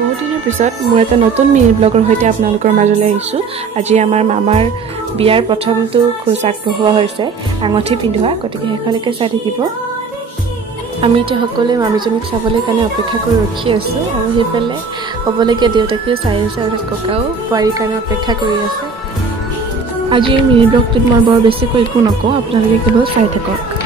বহুত দিনৰ পিছত মই এটা নতুন মিনি ব্লগৰ সৈতে আপোনালোকৰ মাজলৈ আহিছোঁ। আজি আমাৰ মামাৰ বিয়াৰ প্ৰথমটো খোজ আগবঢ়োৱা হৈছে, আঙঠি পিন্ধোৱা, গতিকে শেষলৈকে চাই থাকিব। আমি এতিয়া সকলোৱে মামীজনীক চাবলৈ কাৰণে অপেক্ষা কৰি ৰখি আছোঁ আৰু সেইফালে হ'বলগীয়া দেউতাকেও চাই আছে আৰু ককাও বোৱাৰীৰ কাৰণে অপেক্ষা কৰি আছে। আজিৰ মিনি ব্লগটোত মই বৰ বেছিকৈ একো নকওঁ, আপোনালোকে কেৱল চাই থাকক।